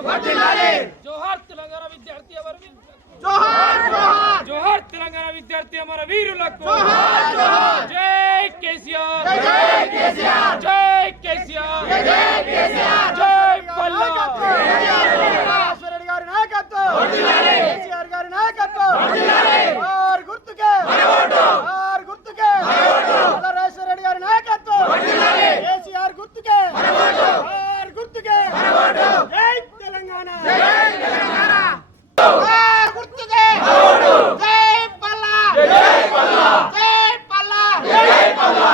జోహార్ తెలంగాణ విద్యార్థి అమరవీరులకు జోహార్ తెలంగాణ విద్యార్థి అమరవీరులకు జై కేసీఆర్ జై కేసీఆర్ జై పల్లా రెడ్డి గారి నాయకత్వం కేసీఆర్ గారి నాయకత్వం ఆర్ గుర్తుకే ఆర్ గుర్తుకే పల్లరాజేశ్వర రెడ్డి గారి నాయకత్వం కేసీఆర్ గుర్తుకే ఆర్ గుర్తుకే జై తెలంగాణ ఆర్ గుర్తుకే జై పల్లా జై పల్లా జై పల్లా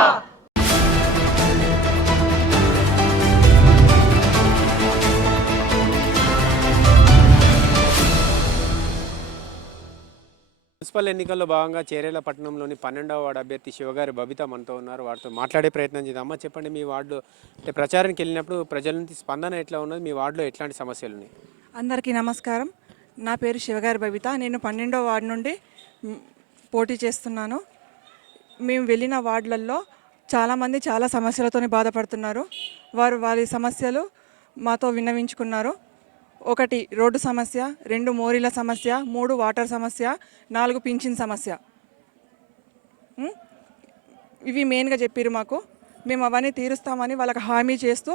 మున్సిపల్ ఎన్నికల్లో భాగంగా చేరేళ్ల పట్టణంలోని 12వ వార్డు అభ్యర్థి శివగారి బబిత మనతో ఉన్నారు. వారితో మాట్లాడే ప్రయత్నం చేద్దాం. అమ్మ చెప్పండి, మీ వార్డులో అంటే ప్రచారానికి వెళ్ళినప్పుడు ప్రజల నుంచి స్పందన ఎట్లా ఉన్నది? మీ వార్డులో ఎట్లాంటి సమస్యలు ఉన్నాయి? అందరికీ నమస్కారం. నా పేరు శివగారి బబిత. నేను 12వ వార్డు నుండి పోటీ చేస్తున్నాను. మేము వెళ్ళిన వార్డులలో చాలామంది చాలా సమస్యలతో బాధపడుతున్నారు. వారి సమస్యలు మాతో విన్నవించుకున్నారు. 1 రోడ్డు సమస్య, 2 మోరీల సమస్య, 3 వాటర్ సమస్య, 4 పింఛన్ సమస్య. ఇవి మెయిన్గా చెప్పారు మాకు. మేము అవన్నీ తీరుస్తామని వాళ్ళకి హామీ చేస్తూ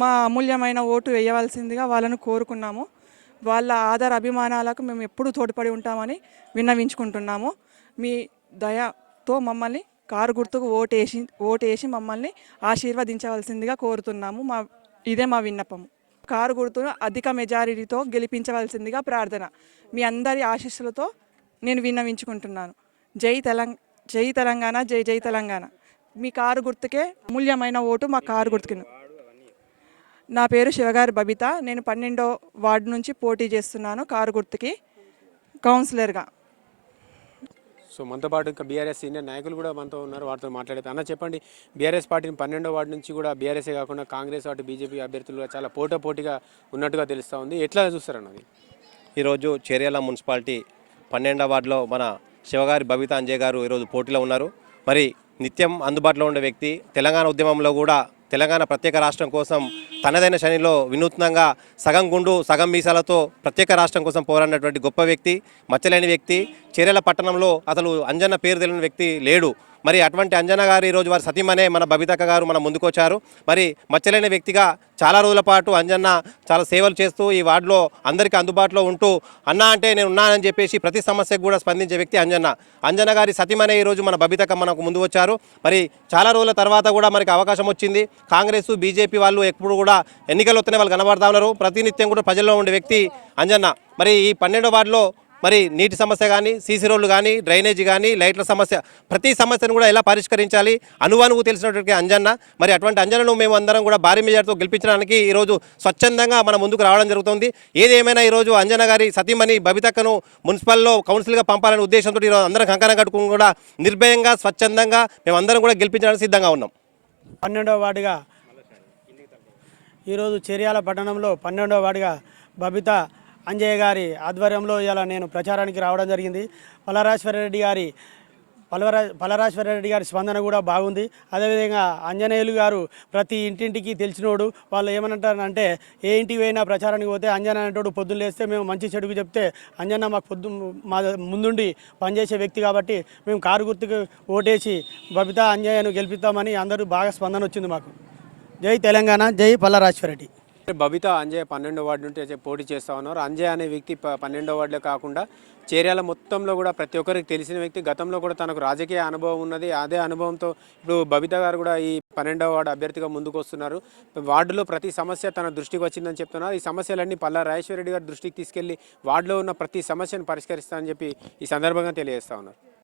మా అమూల్యమైన ఓటు వేయవలసిందిగా వాళ్ళను కోరుకున్నాము. వాళ్ళ ఆధార అభిమానాలకు మేము ఎప్పుడూ తోడ్పడి ఉంటామని విన్నవించుకుంటున్నాము. మీ దయతో మమ్మల్ని కారు గుర్తుకు ఓటేసి మమ్మల్ని ఆశీర్వదించవలసిందిగా కోరుతున్నాము. ఇదే మా విన్నపము. కారు గుర్తును అధిక మెజారిటీతో గెలిపించవలసిందిగా ప్రార్థన. మీ అందరి ఆశీస్సులతో నేను విన్నవించుకుంటున్నాను. జై తెలంగాణ, జై జై తెలంగాణ. మీ కారు గుర్తుకే అమూల్యమైన ఓటు మా కారు గుర్తుకి. నా పేరు శివగారి బబిత. నేను 12వ వార్డు నుంచి పోటీ చేస్తున్నాను కారు గుర్తుకి కౌన్సిలర్గా. సో మనతో పాటు ఇంకా బీఆర్ఎస్ సీనియర్ నాయకులు కూడా మనతో ఉన్నారు. వారితో మాట్లాడితే అన్న చెప్పండి, బీఆర్ఎస్ పార్టీని 12వ వార్డు నుంచి కూడా బీఆర్ఎస్ఏ కాకుండా కాంగ్రెస్ అటు బీజేపీ అభ్యర్థులుగా చాలా పోటాపోటీగా ఉన్నట్టుగా తెలుస్తూ ఉంది. ఎట్లా చూస్తారన్నది? ఈరోజు చేర్యాల మున్సిపాలిటీ 12వ వార్డులో మన శివగారి బబిత అంజయ్ గారు ఈరోజు పోటీలో ఉన్నారు. మరి నిత్యం అందుబాటులో ఉండే వ్యక్తి, తెలంగాణ ఉద్యమంలో కూడా తెలంగాణ ప్రత్యేక రాష్ట్రం కోసం తనదైన శైలిలో వినూత్నంగా సగం గుండు సగం మీసాలతో ప్రత్యేక రాష్ట్రం కోసం పోరాడినటువంటి గొప్ప వ్యక్తి, మచ్చలేని వ్యక్తి. చేర్యాల పట్టణంలో అసలు అంజన్న పేరు తెలియని వ్యక్తి లేడు. మరి అటువంటి అంజన గారు ఈరోజు వారి సతీమనే మన బబితక్క గారు మన ముందుకొచ్చారు. మరి మచ్చలేని వ్యక్తిగా చాలా రోజుల పాటు అంజన్న చాలా సేవలు చేస్తూ ఈ వార్డులో అందరికీ అందుబాటులో ఉంటూ అన్నా అంటే నేను ఉన్నానని చెప్పేసి ప్రతి సమస్యకు కూడా స్పందించే వ్యక్తి అంజన్న గారి సతీమనే ఈరోజు మన బబితక్క మనకు ముందు వచ్చారు. మరి చాలా రోజుల తర్వాత కూడా మనకి అవకాశం వచ్చింది. కాంగ్రెస్ బీజేపీ వాళ్ళు ఎప్పుడు కూడా ఎన్నికలు వస్తేనే వాళ్ళు కనబడతా ఉన్నారు. ప్రతినిత్యం కూడా ప్రజల్లో ఉండే వ్యక్తి అంజన్న. మరి ఈ 12వ వార్డులో మరి నీటి సమస్య కానీ, సీసీ రోడ్లు కానీ, డ్రైనేజీ కానీ, లైట్ల సమస్య, ప్రతి సమస్యను కూడా ఎలా పరిష్కరించాలి అనువు తెలిసినటువంటి అంజన్న. మరి అటువంటి అంజనను మేము అందరం కూడా భారీ మెజార్టీతో గెలిపించడానికి ఈరోజు స్వచ్ఛందంగా మన ముందుకు రావడం జరుగుతుంది. ఏదేమైనా ఈరోజు అంజన గారి సతీమణి బబితక్కను మున్సిపల్లో కౌన్సిల్గా పంపాలనే ఉద్దేశంతో ఈరోజు అందరం కంకణం కట్టుకుని కూడా నిర్భయంగా స్వచ్ఛందంగా మేమందరం కూడా గెలిపించడానికి సిద్ధంగా ఉన్నాం. 12వ వార్డుగా ఈరోజు చేర్యాల పట్టణంలో 12వ వార్డుగా బబిత అంజయ్య గారి ఆధ్వర్యంలో ఇలా నేను ప్రచారానికి రావడం జరిగింది. పల్లరాజేశ్వర రెడ్డి గారి స్పందన కూడా బాగుంది. అదేవిధంగా ఆంజనేయులు గారు ప్రతి ఇంటింటికి తెలిసినోడు. వాళ్ళు ఏమనంటారంటే ఏ ఇంటికి పోయినా ప్రచారానికి పోతే అంజన అంటోడు పొద్దున్న లేస్తే మేము మంచి చెడుకు చెప్తే అంజన్న మాకు మా ముందుండి పనిచేసే వ్యక్తి కాబట్టి మేము కారు గుర్తుకు ఓటేసి బబిత అంజయ్యను గెలిపిస్తామని అందరూ బాగా స్పందన వచ్చింది మాకు. జై తెలంగాణ, జై పల్లరాజేశ్వర రెడ్డి. బబిత అంజయ్య 12వ వార్డు నుండి పోటీ చేస్తూ ఉన్నారు. అంజయ్య అనే వ్యక్తి 12వ వార్డులో కాకుండా చేర్యాల మొత్తంలో కూడా ప్రతి ఒక్కరికి తెలిసిన వ్యక్తి. గతంలో కూడా తనకు రాజకీయ అనుభవం ఉన్నది. అదే అనుభవంతో ఇప్పుడు బబిత గారు కూడా ఈ 12వ వార్డు అభ్యర్థిగా ముందుకు వస్తున్నారు. వార్డులో ప్రతి సమస్య తన దృష్టికి వచ్చిందని చెప్తున్నారు. ఈ సమస్యలన్నీ పల్లా రాజేశ్వర రెడ్డి గారి దృష్టికి తీసుకెళ్లి వార్డులో ఉన్న ప్రతి సమస్యను పరిష్కరిస్తానని చెప్పి ఈ సందర్భంగా తెలియజేస్తా ఉన్నారు.